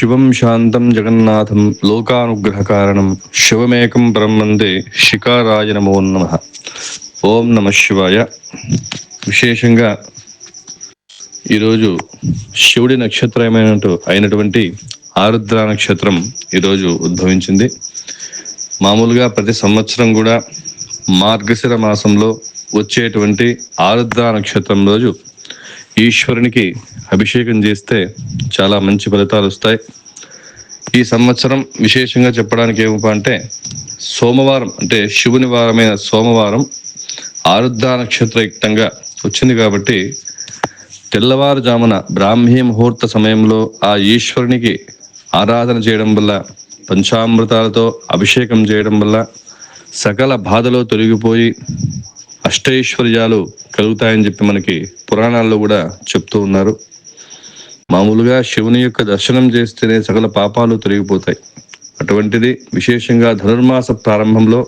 శివం శాంతం జగన్నాథం లోకానుగ్రహ కారణం శివమేకం బ్రహ్మందే శిఖారాయ నమో నమః. ఓం నమ శివాయ. విశేషంగా ఈరోజు శివుడి అయినటువంటి ఆరుద్ర నక్షత్రం ఈరోజు ఉద్భవించింది. మామూలుగా ప్రతి సంవత్సరం కూడా మార్గశిర మాసంలో వచ్చేటువంటి ఆరుద్ర నక్షత్రం రోజు ఈశ్వరునికి అభిషేకం చేస్తే చాలా మంచి ఫలితాలు వస్తాయి. ఈ సంవత్సరం విశేషంగా చెప్పడానికి ఏమిటంటే సోమవారం, అంటే శివుని వారమైన సోమవారం ఆరుద్ర నక్షత్రయుక్తంగా వచ్చింది కాబట్టి తెల్లవారుజామున బ్రాహ్మీ ముహూర్త సమయంలో ఆ ఈశ్వరునికి ఆరాధన చేయడం వల్ల, పంచామృతాలతో అభిషేకం చేయడం వల్ల సకల బాధలు తొలగిపోయి అష్టైశ్వర్యాలు కలుగుతాయని చెప్పి మనకి పురాణాల్లో కూడా చెప్తూ ఉన్నారు. మామూలుగా శివుని యొక్క దర్శనం చేస్తేనే సకల పాపాలు తొలగిపోతాయి. అటువంటిది విశేషంగా ధనుర్మాస ప్రారంభంలో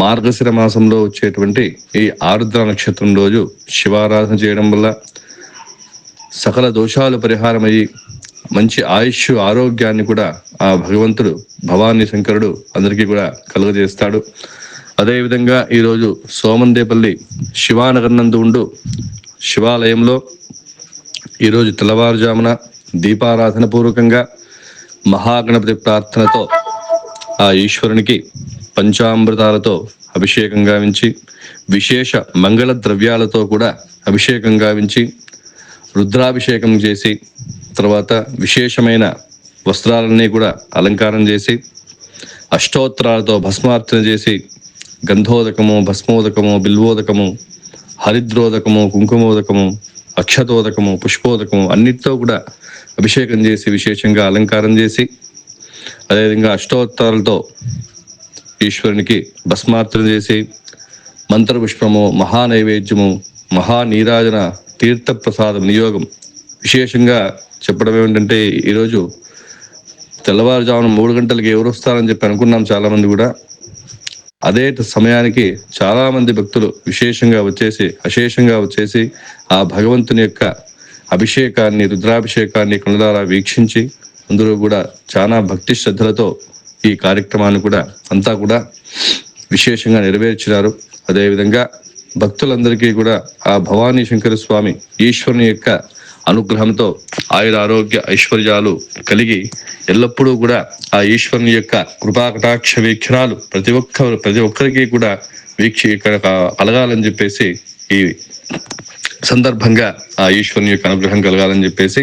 మార్గశిర మాసంలో వచ్చేటువంటి ఈ ఆరుద్ర నక్షత్రం రోజు శివారాధన చేయడం వల్ల సకల దోషాలు పరిహారమయ్యి మంచి ఆయుష్ ఆరోగ్యాన్ని కూడా ఆ భగవంతుడు భవానీ శంకరుడు అందరికీ కూడా కలుగజేస్తాడు. అదేవిధంగా ఈరోజు సోమందేపల్లి శివానగర్ నందు ఉండు శివాలయంలో ఈరోజు తెల్లవారుజామున దీపారాధన పూర్వకంగా మహాగణపతి ప్రార్థనతో ఆ ఈశ్వరునికి పంచామృతాలతో అభిషేకం గావించి, విశేష మంగళ ద్రవ్యాలతో కూడా అభిషేకం గావించి, రుద్రాభిషేకం చేసి, తర్వాత విశేషమైన వస్త్రాలన్నీ కూడా అలంకారం చేసి, అష్టోత్తరాలతో భస్మార్చన చేసి, గంధోదకము, భస్మోదకము, బిల్వోదకము, హరిద్రోదకము, కుంకుమోదకము, అక్షతోదకము, పుష్పోదకము అన్నిటితో కూడా అభిషేకం చేసి విశేషంగా అలంకారం చేసి, అదేవిధంగా అష్టోత్తరాలతో ఈశ్వరునికి భస్మార్చన చేసి, మంత్రపుష్పము, మహానైవేద్యము, మహానీరాజన తీర్థప్రసాద వినియోగం. విశేషంగా చెప్పడం ఏమిటంటే ఈరోజు తెల్లవారుజామున 3 గంటలకి ఎవరు వస్తారని చెప్పి అనుకున్నాం చాలామంది కూడా. అదే సమయానికి చాలా మంది భక్తులు విశేషంగా వచ్చేసి, అశేషంగా వచ్చేసి ఆ భగవంతుని యొక్క అభిషేకాన్ని, రుద్రాభిషేకాన్ని కనులారా వీక్షించి అందరూ కూడా చాలా భక్తి శ్రద్ధలతో ఈ కార్యక్రమాన్ని కూడా అంతా కూడా విశేషంగా నెరవేర్చినారు. అదేవిధంగా భక్తులందరికీ కూడా ఆ భవానీ శంకర స్వామి ఈశ్వరుని యొక్క అనుగ్రహంతో ఆయుర ఆరోగ్య ఐశ్వర్యాలు కలిగి ఎల్లప్పుడూ కూడా ఆ ఈశ్వరుని యొక్క కృపాకటాక్ష వీక్షణాలు ప్రతి ఒక్కరికి కూడా కలగాలని చెప్పేసి ఈ సందర్భంగా ఆ ఈశ్వరుని యొక్క అనుగ్రహం కలగాలని చెప్పేసి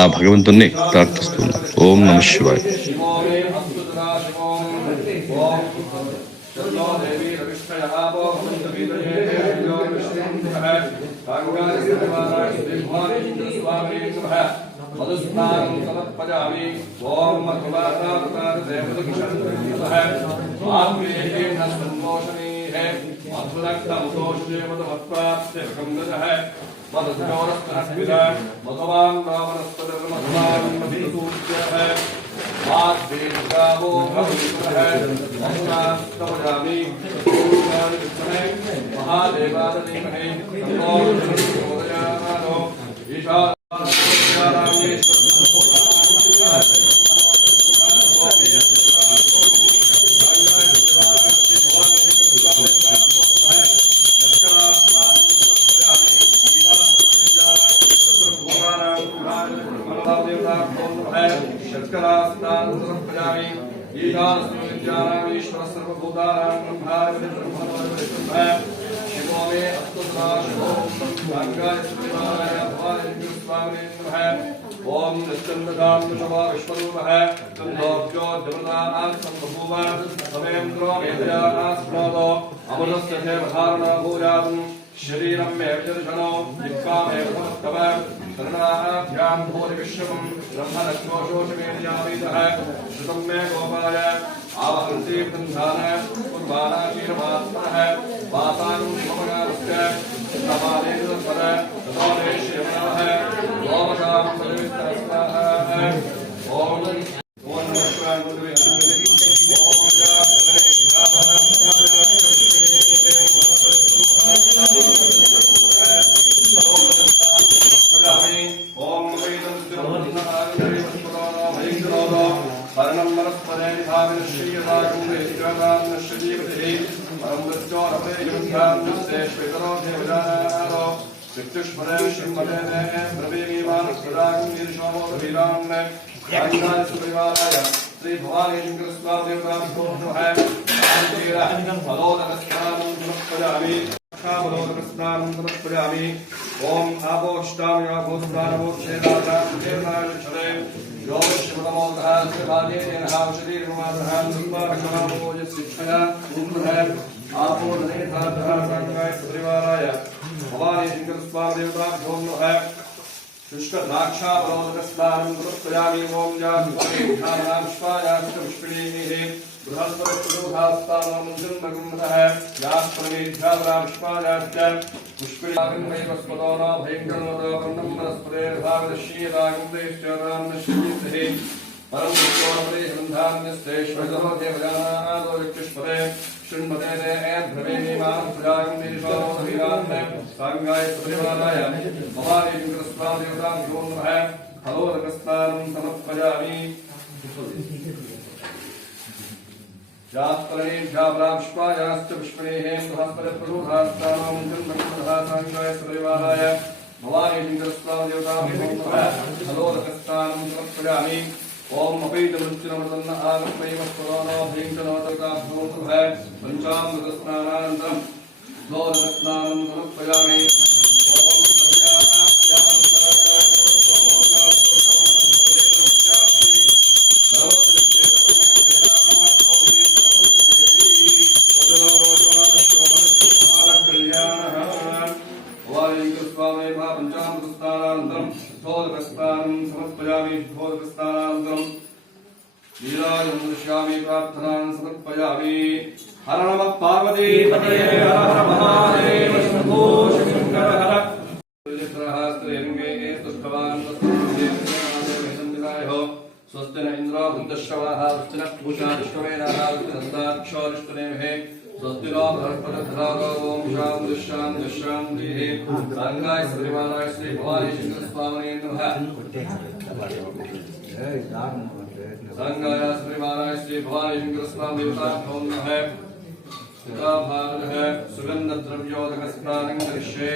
ఆ భగవంతుణ్ణి ప్రార్థిస్తున్నాం. ఓం నమ శివాయ. ओम नित्यंतदाम विश्वा विश्वरूपः तंदोभ्यो देवतानां संबभूव समेन्द्रो मेधयानास्मोदो अमृतस्य देवधारणा भूयात् शरीरं मे विदर्शनो दिक्कामेव समस्तव शरणाभ्यां भूरि विश्वं ब्रह्मलक्ष्मोषोषमेधियावीतः श्रुतं मे गोपाय आवहन्ति बन्धान कुर्बाना शीलमात्मनः वासानं ममगावस्य नमादेवस्वर ततोरे शिवनः ओमशां पवित्रस्वाहा ओम ओम नमः ओम वर्णं वनस्पते निधाविनश्रीयदागुंदेश्वरान्नश्रीपतिः परमृत्योरपे युद्धान्नस्ते श्वेतरो देवजानारो वित्तुष्मरे श्रीमते ब्रवीमीमानस्पदागुंदीर्षोमोदवीरान् यान्नाय सुपरिवाराय श्री भवानी शंकर स्वामी देवताभ्यो नमः फलोदकस्नानं समर्पयामि फलोदकस्नानं समर्पयामि ओम आपोष्टामयाभूस्नानमोक्षेदादादेवनाक्षरे योगशिवतमोदहास्यभागेनेहावशरीरमादहान्सुपाकमामोजशिक्षया उन्नः आपोदनेधाधासाङ्गाय परिवाराय भवानी शंकर स्वामी देवताभ्यो नमः शुष्कद्राक्षाफलोदकस्नानं समर्पयामि ओम यास्पदेभ्यानाविश्वायाष्टपुष्पिणीः बृहस्पतिप्रदोषास्तानं जन्मगुणः यास्पदेभ्यानाविश्वायाश्च पुष्पिणागन्वैवस्पतो न भयङ्करोदो वर्णं वनस्पतेर्भावदश्येदागन्धैश्चरान्नश्रीयते परं विश्वोपरि सन्धान्यस्तेश्वरो देवजानादो विक्ष्पते शृण्मते भ्रमेणीमानप्रजागन्धीश्वरोधीरान् साङ्गाय परिवाराय भवानी शङ्करस्वामिदेवताभ्यो नमः फलोदकस्नानं समर्पयामि यास्परेभ्याप्राविश्वायाश्च पुष्पिणीः बृहस्पतिप्रदोषास्तानं जन्मगुणधासाङ्गाय परिवाराय भवानी शङ्करस्वामिदेवताभ्यो नमः फलोदकस्नानं समर्पयामि ओम अपैतमृत्युनमृतन्न आगमैवस्वरो भयङ्करोदकाभ्यो नमः पञ्चामृतस्नानानन्तरं द्वादशस्नानं समर्पयामि ओम पंचामृतस्नानानन्तरं द्वादशस्नानं समर्पयामि द्वादशस्नानानन्तरं लीलायं दृश्यामि प्रार्थनां समर्पयामि हर नमः पार्वती पतये हर हर महादेव शंभो शंकर हर सहस्रेन्द्रिये स्तुष्टवान् स्वस्ति न इंद्रो वृन्दश्रवाः स्वस्ति नः पूषा विश्ववेदाः स्वस्ति नस्ताक्षोरिष्टनेमिः स्वस्ति नो बृहस्पतिर्धरागो ओम शान्तिः शान्तिः शान्तिः साङ्गाय श्रीमानाय श्री भवानी शंकर स्वामिने नमः साङ्गाय श्रीमानाय श्री भवानी शंकर स्वामी देवताभ्यो नमः सुधाभारः सुगन्धद्रव्योदकस्नानं करिष्ये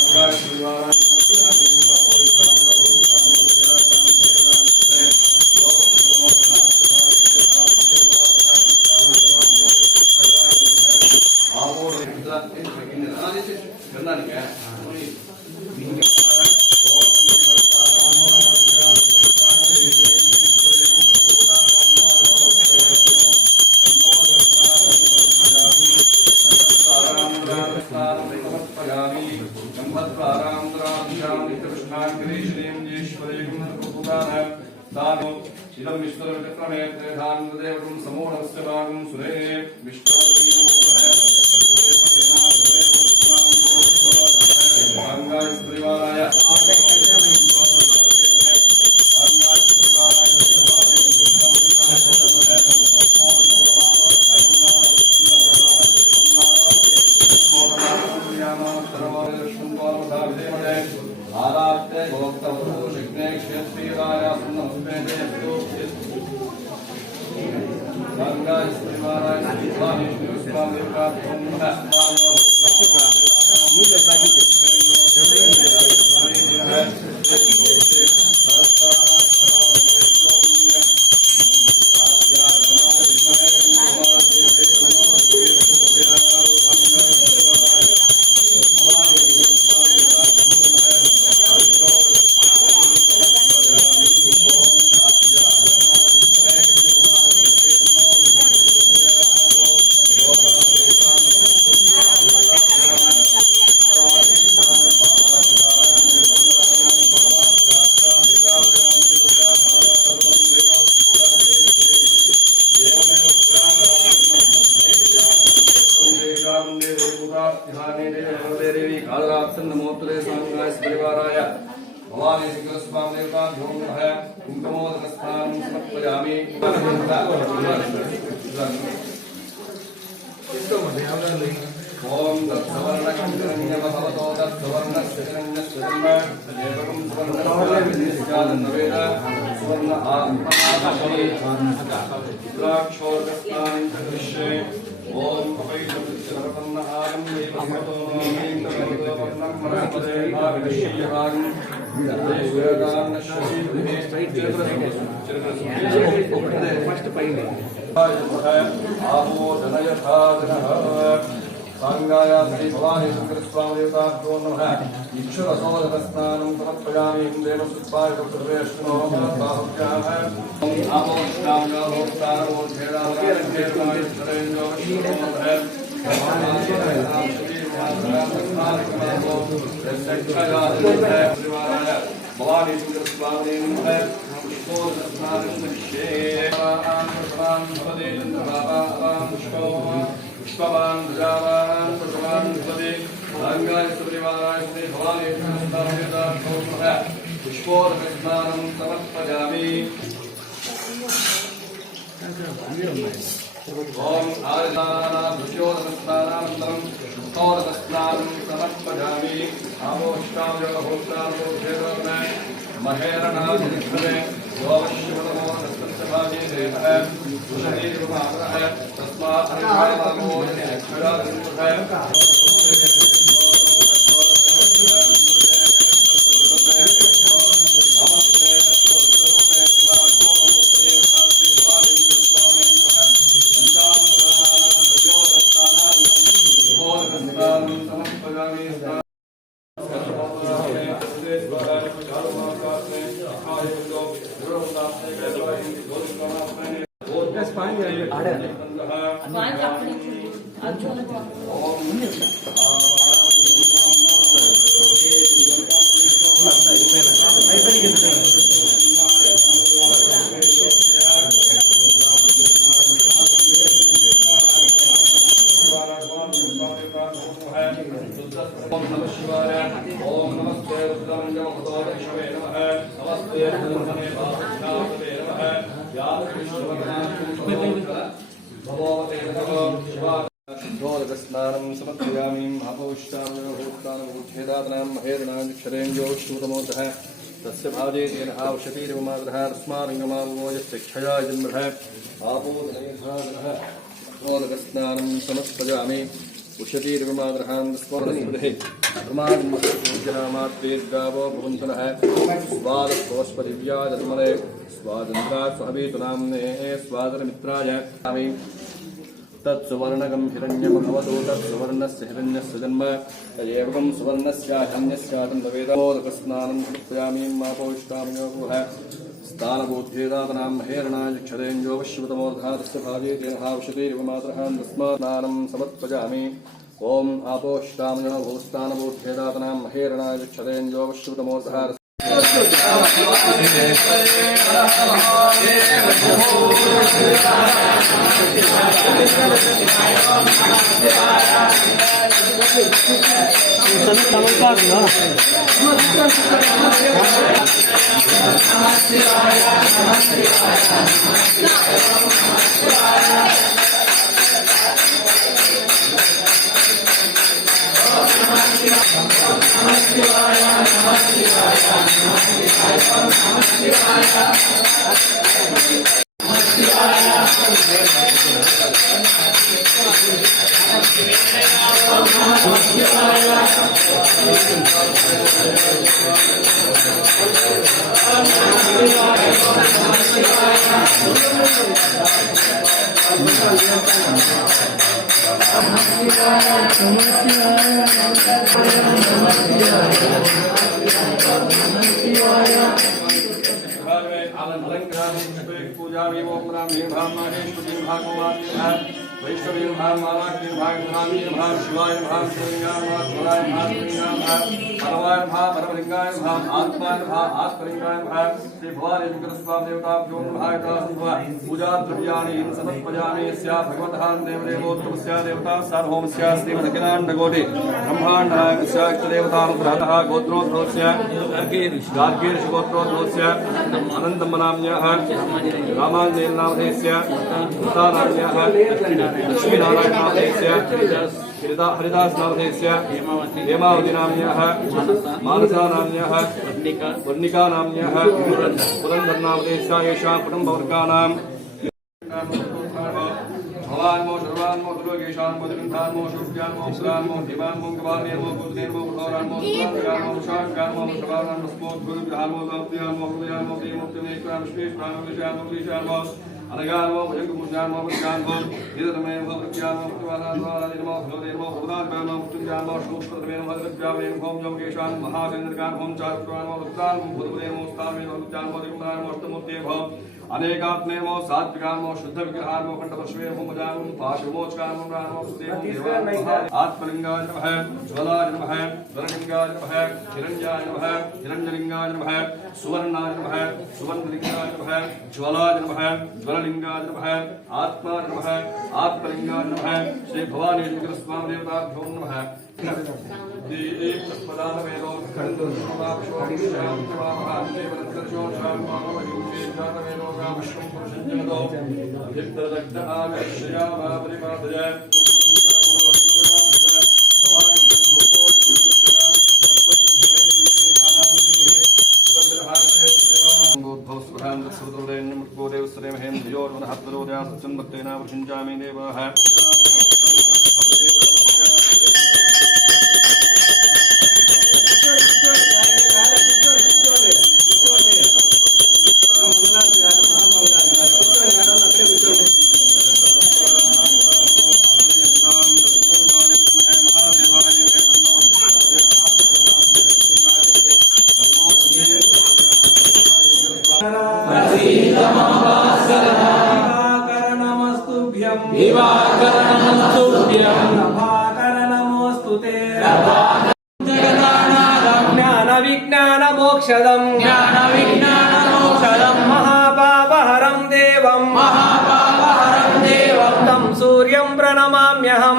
साङ्गाय श्रीमानाय इदं विष्णुर्विक्रमेत्रेधान्वदेवं समूढस्य भागं सुरे विष्णुर्विष्णुर्विक्रमेत्रेधान्वदेवं परिवाराय आराध्य गोप्तवधू शिग्ने क्षेत्रीराय नमस्ते गंगा श्रीवाराय स्वामी स्वामी का भवानी शंकर स्वामी देवताभ्यो नमः कुंकुमोदकस्नानं समर्पयामि ओम दत्सवर्णकंकरण्यवभवतो सुवर्णस्य हिरण्यस्य जन्म देवकं सुवर्णस्य सुवर्ण आत्मनाशे रुद्राक्षोर्गस्नानं दृश्ये ओम पवैतवृत्तिरपन्नहारं देवस्मतो नोमीन्द्रवर्णं मनस्पते भागदशीयभागं आपो जनयथाजनः सांगाया श्री भवानी शंकरस्वामिदेवताभ्यो नमः इक्षुरसोदरस्नानं समर्पयामि देवसुत्पाय सर्वेष्णो नमः आपो श्रावणो होतारो भेदावरेन्द्रो भवानी शंकरस्वामिदेवताभ्यो पुष्पवान् प्रजावान् पुष्पवान् भवति रङ्गाय सुपरिवाराय श्री भवानी शंकरस्वामिदेवताभ्यो नमः पुष्पोदकस्नानं समर्पयामि ओम आर्यदानाभ्योदकस्नानानन्तरं शुद्धोदकस्नानं समर्पयामि आमोष्टामयोहोत्रामोक्षेत्रमे महेरणाधिनिष्ठे योऽवश्यवतमो नस्तभागे देवः कुशलीर्वमावरः तस्मात् ओम नमः शिवाय ओम नमस्ते रुद्रमंजमहतोदक्षवे नमः नमस्ते पूर्णमे भावनामते नमः भगवते नमः शिवाय शुद्धोदकस्नानं समर्पयामि महापौष्टामयोहोत्तानमुच्छेदातनां महेरणाक्षरेण्यो श्रूतमोदः तस्य भाजे तेन आवशतीरिवमाग्रः तस्मारङ्गमावो यस्य क्षया जन्मः आपोदनयथाग्रः शुद्धोदकस्नानं समर्पयामि उषतीर्विमाग्रहान् स्मरणस्मृहे प्रमादमात्रेर्गावो भवन्तनः स्वादस्वस्पदिव्याजन्मने स्वादन्द्रा स्वहवीतुनाम्ने स्वादरमित्राय आमि तत्सुवर्णकं हिरण्यमभवतु तत्सुवर्णस्य हिरण्यस्य जन्म तदेवकं सुवर्णस्याहिरण्यस्यातन्वेदोदकस्नानं समर्पयामि मापौष्टामयोः स्थानबोध्येदातनां महेरणाक्षरेञ्जोपश्यवतमोर्धा तस्य भागे तेन हावशतीरिवमात्रहान् तस्मात्स्नानं समर्पयामि ओम आपोष्टामयो भूस्थानबोध्येदातनां महेरणाक्षरेञ्जोपश्यवतमोर्धा पूजा द्रव्याणि समर्पयामि यस्या भगवतः देवदेवोत्तमस्य देवता सार्वभौमस्य श्रीमदखिलाण्डकोटि ब्रह्माण्डस्य इष्टदेवतानुग्रहतः गोत्रोद्भवस्य गार्गीर्षगोत्रोद्भवस्य अनन्तमनाम्न्यः रामाञ्जयनामधेयस्य मुक्तानाम्न्यः लक्ष्मीनारायणनामधेयस्य हरिदास नामधेयस्य हेमावती नाम्न्यः मानसा नाम्न्यः वर्णिका नाम्न्यः पुरंदर नामधेयस्य येषां कुटुम्बवर्गाणां भवान्मो सर्वान्मो दुर्गेशान्मो जगन्धान्मो शुभ्यान्मो सुरान्मो धीमान्मो गवानेर्मो बुद्धेर्मो बुधौरान्मो सुरान्मो शान्कान्मो शवान्मो स्मोद्भुर्भ्यान्मो दाप्यान्मो हृदयान्मो देमोक्तिमेक्राम श्रीष्णान्मो विषयान्मो विषयान्मो अनगान्मो भुजङ्गपुर्जान्मो भुज्यान्मो निरतमेव भृत्यान्मो भृत्वानान्मो आदिर्मो भगवदेर्मो भगवदान्मो मृत्युञ्जान्मो श्रूष्पदमेव भद्रव्यामेव होम योगेशान् महाचन्द्रकान् होम चारुत्रान्मो भक्तान्मो भूतपुरेमो स्थामेव भृत्यान्मो दिग्मान्मो अष्टमूर्तेव अनेकात्मेमो सात्विकान्मो शुद्ध विग्रहान्मो कंठपश्वेमो मजान्मो पाशुमोचकान्मो रामो सुदेवो आत्मलिंगाय नमः ज्वलाय नमः ज्वललिंगाय नमः हिरण्याय नमः हिरण्यलिंगाय नमः सुवर्णाय नमः सुवर्णलिंगाय नमः ज्वलाय नमः ज्वललिंगाय नमः आत्माय नमः आत्मलिंगाय नमः श्री भवानी स्वामी देवताभ्यो नमः एकस्पदानवेदो खण्डो विश्वं पुरुषो वित्तदग्ध आकर्षयामा परिपादय ज्ञानविज्ञानमोक्षदं महापापहरं देवं तं सूर्यं प्रणमाम्यहं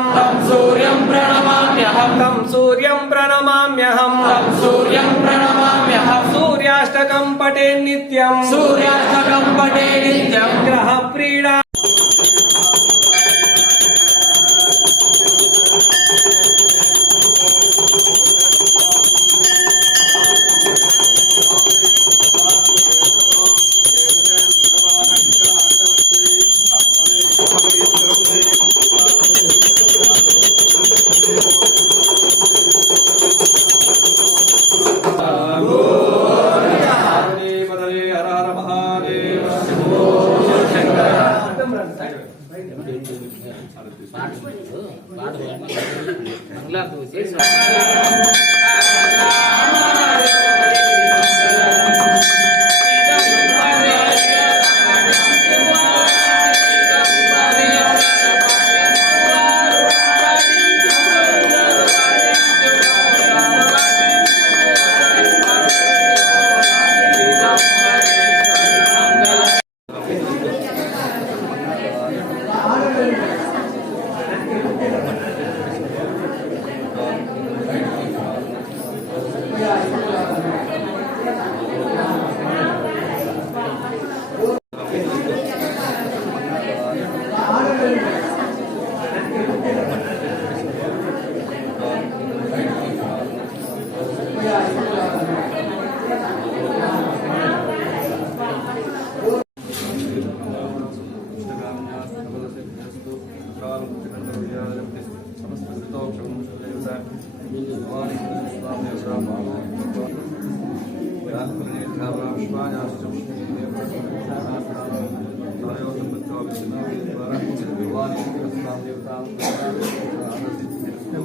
सूर्याष्टकं पठे नित्यं ग्रहप्रीडा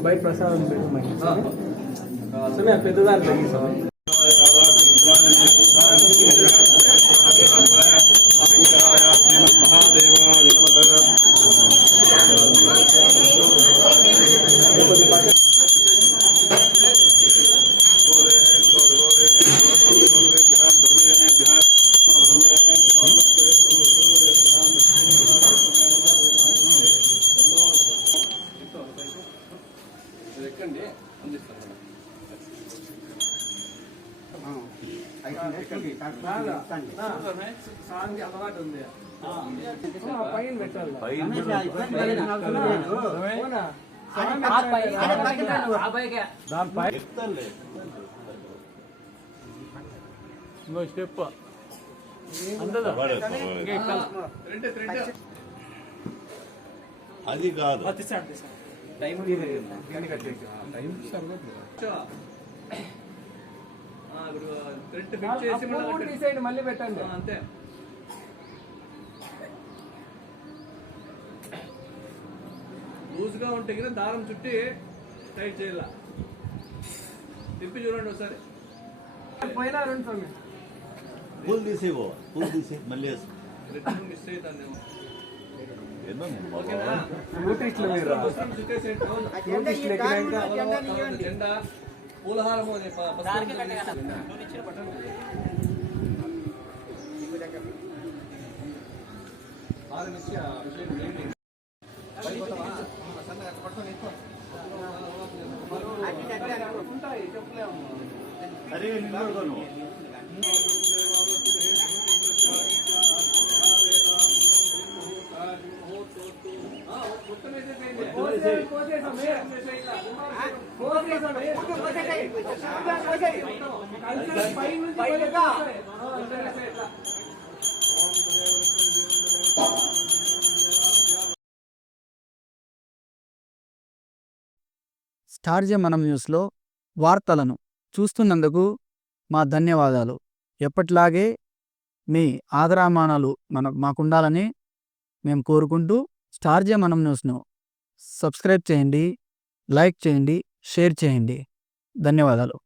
బయట ప్రసాదం సమయ పెద్దదాన్ని తగ్గిస్తాం అలవాటు ఉంది పైన పెట్టాలి దానిపై ఇంకో స్టెప్ అందదా అది కాదు మళ్ళీ పెట్టండి అంతే. లూజ్గా ఉంటే కదా దారం చుట్టి టైట్ చేయాల. తిప్పి చూడండి ఒకసారి. పోయినా రెండు స్వామి పూలు తీసేవో పూలు తీసే మళ్ళీ వేసు మిస్ అవుతుందేమో. ఏదో ఓకేనా? నోటీసులు మీరు పుస్తకం చుట్టేసేయండి. నోటీసులు ఎక్కినాక జెండా పూలహారము అనే అరే నిలబడుకోను స్టార్ మనం న్యూస్లో వార్తలను చూస్తున్నందుకు మా ధన్యవాదాలు. ఎప్పటిలాగే మీ ఆదరామానాలు మాకుండాలని మేము కోరుకుంటూ స్టార్ మనం న్యూస్ను సబ్స్క్రైబ్ చేయండి, లైక్ చేయండి, షేర్ చేయండి. ధన్యవాదాలు.